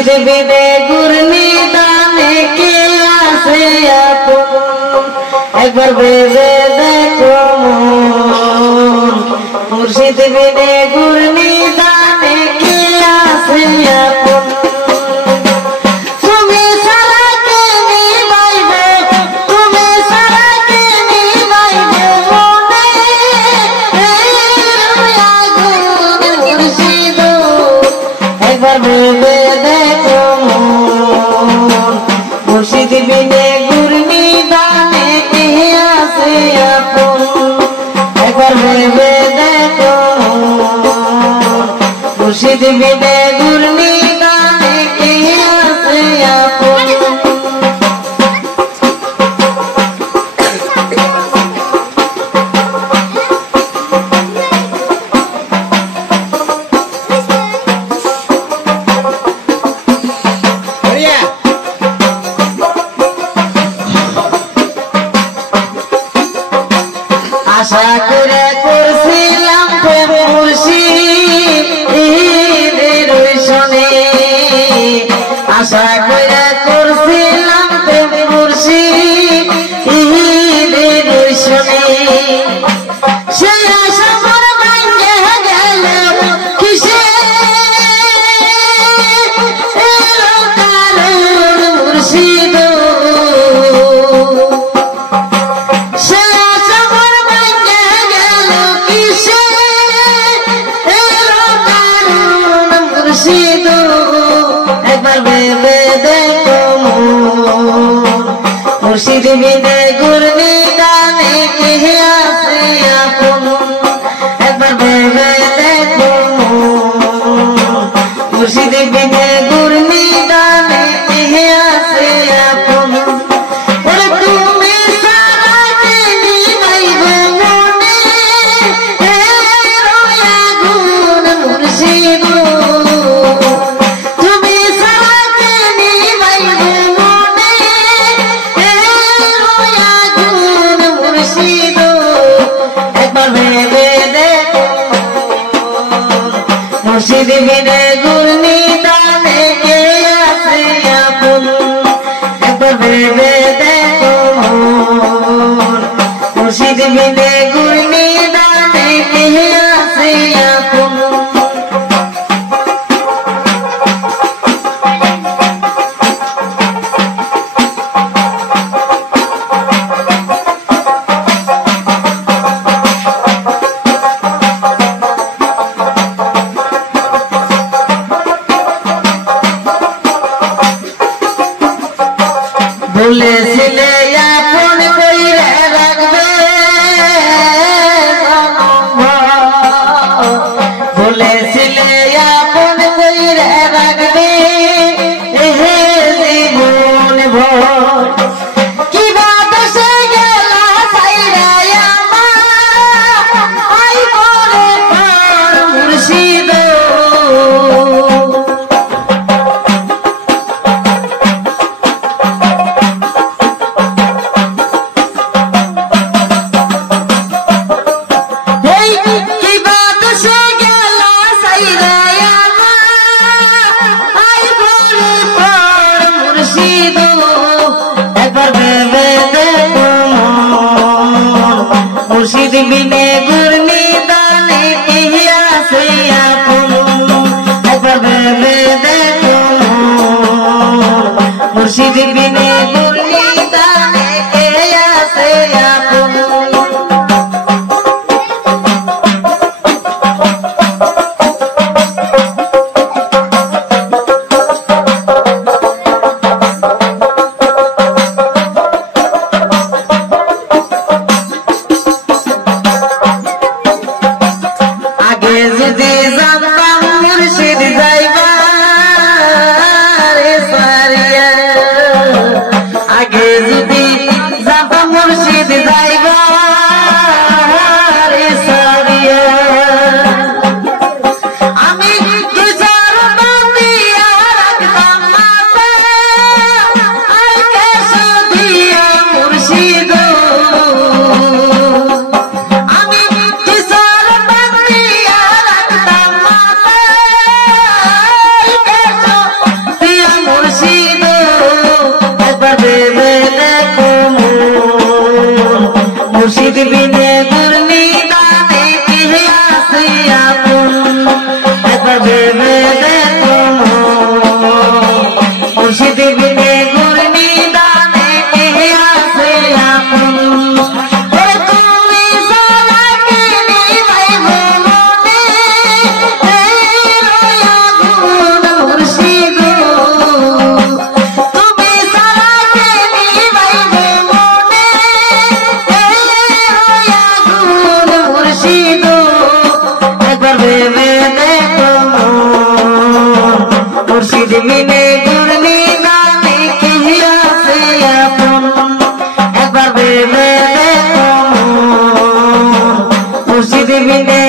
মুর্শিদ বিনে গুরনি দানে কে আছে আপন একবার ভেবে দেখো মন মুর্শিদ বিনে গুরনি দানে কে আছে আপন মুর্শিদ বিনে গুরনি দানে কে আছে আপন একবার ভেবে দেখো মুর্শিদ বিনে গুরনি দানে কে আছে আপন আশা করে করছিলাম প্রেম মুর্শিদের সনে আশা করে করছিলাম প্রেম মুর্শিদের সনে সে আশা মোর ভাঙে গেল কিসে এলো কারণ মুর্শিদ একবার ভেবে দেখো মুর্শিদ বিনে গুরনি দানে কে আছে আপন একবার ভেবে দেখো মুর্শিদ বিনে গুরনি দানে কে আছে আপন তুমি সারা দিন বাইবে মনে রয়া গুণ মুর্শিদ মুর্শিদ বিনে গুরনি দানে কে আছে আপন একবার ভেবে দেখো মুর্শিদ বিনে গুরনি দানে কে আছে আপন বলেছিলে আপন কইরে রাখবে বলেছিলে আপন কইরে রাখবে এহে জীবন ভর কি বাতাসে গেলা ছাইরা আমার আই করে পার মুর্শিদ মুর্শিদ বিনে গুরনি দানে কে আছে আপন একবার ভেবে দেখো মুর্শিদ বিনে গুরনি দানে কে আছে আপন যদি জানতাম মুর্শিদ যাইবা রে সারিয়া মুর্শিদ বিনে গুরনি দানে কে আছে আপন একবার ভেবে দেখো মুর্শিদ বিনে গুরনি দানে কে আছে আপন তুমি সারা কে নিবাই মনে মুর্শিদ তুমি সারা কে নিবাই মনে মুর্শিদ একবার ভেবে দেখো মুর্শিদ বিনে গুরনি দানে কে আছে আপন একবার ভেবে দেখো মুর্শিদ বিনে